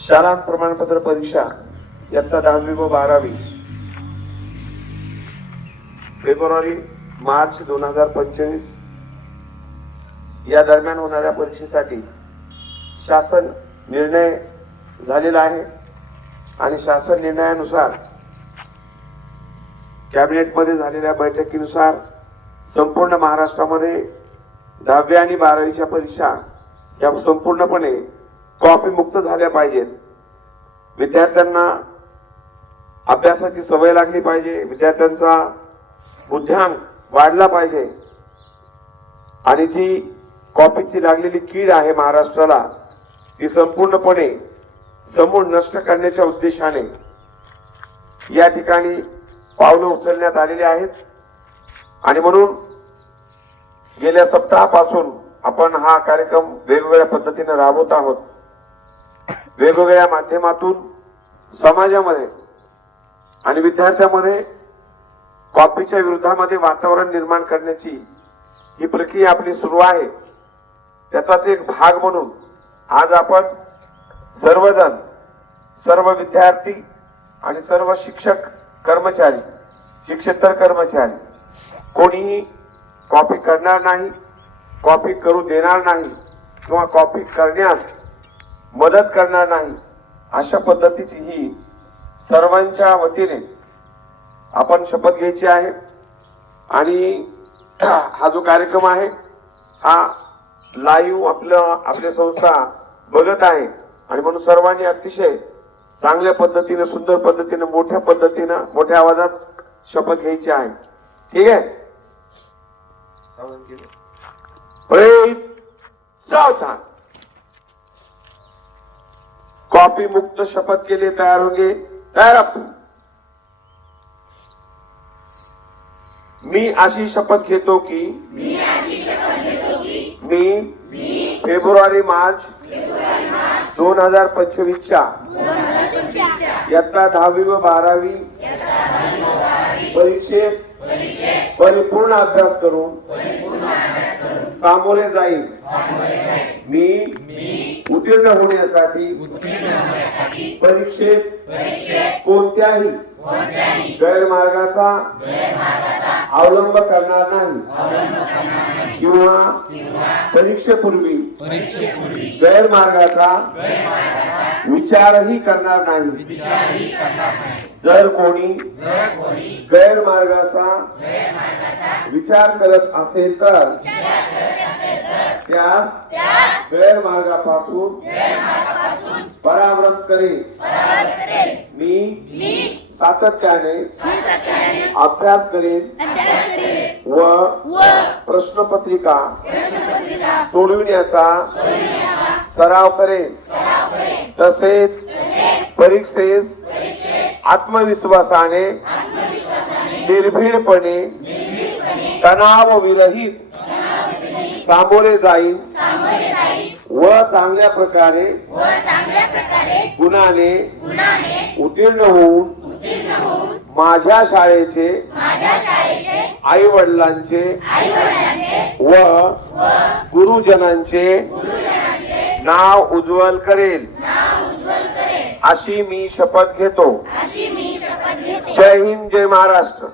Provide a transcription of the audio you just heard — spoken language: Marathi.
शाळा प्रमाणपत्र परीक्षा इयत्ता 10वी व 12वी फेब्रुवारी मार्च 2025 या दरम्यान होणाऱ्या परीक्षेसाठी शासन निर्णय झालेला आहे आणि शासन निर्णयानुसार कॅबिनेट मध्ये झालेल्या बैठकीनुसार संपूर्ण महाराष्ट्रामध्ये 10वी आणि 12वीच्या परीक्षा या संपूर्णपणे कॉपी मुक्त झाल्या पाहिजेत। विद्यार्थ्यांना अभ्यासाची सवय लागली पाहिजे, विद्यार्थ्यांचा बुद्ध्यांक वाढला पाहिजे आणि जी कॉपीची लागलेली कीड आहे महाराष्ट्राला ती संपूर्णपणे समूळ नष्ट करण्याच्या उद्देशाने या ठिकाणी पावलं उचलण्यात आलेली आहेत आणि म्हणून गेल्या सप्ताहापासून आपण हा कार्यक्रम वेगवेगळ्या पद्धतीने राबवत आहोत। वेगवेगळ्या माध्यमातून समाजामध्ये आणि विद्यार्थ्यांमध्ये कॉपीच्या विरोधामध्ये वातावरण निर्माण करण्याची ही प्रक्रिया आपली सुरू आहे। त्याचाच एक भाग म्हणून आज आपण सर्वजण, सर्व विद्यार्थी आणि सर्व शिक्षक कर्मचारी, शिक्षेतर कर्मचारी कोणीही कॉपी करणार नाही, कॉपी करू देणार नाही किंवा कॉपी करण्यास मदत करणार नाही अशा पद्धतीची ही सर्वांच्या वतीने आपण शपथ घ्यायची आहे। आणि हा जो कार्यक्रम आहे हा लाईव्ह आपल्या संस्था बघत आहे आणि म्हणून सर्वांनी अतिशय चांगल्या पद्धतीने, सुंदर पद्धतीने, मोठ्या पद्धतीने, मोठ्या आवाजात शपथ घ्यायची आहे। ठीक आहे, सावधान। कॉपी मुक्त शपथ के लिए तैयार होंगे? तैयार आप? मी अशी शपथ घेतो की मी फेब्रुवारी मार्च 2025च्या इयत्ता 10वी व 12वी परीक्षेस परिपूर्ण अभ्यास करून सामोरे जाईल। मी उत्तीर्ण होण्यासाठी परीक्षेत कोणत्याही गैरमार्गाचा अवलंब करणार नाही किंवा परीक्षेपूर्वी गैरमार्गाचा विचारही करणार नाही। जर कोणी गैरमार्गाचा विचार करत असेल तर त्यास गैरमार्गापासून परावृत्त करेल। मी सातत्याने अभ्यास करेन व प्रश्नपत्रिका सोडविण्याचा सराव करेन। तसेच परीक्षेस आत्मविश्वासाने, निर्भीडपणे, तणावविरहित सामोरे जाईल व चांगल्या प्रकारे गुणाने उत्तीर्ण होऊन माझ्या शाळेचे, आई वडिलांचे व गुरुजनांचे नाव उज्ज्वल करेल अशी मी शपथ घेतो। जय हिंद, जय महाराष्ट्र।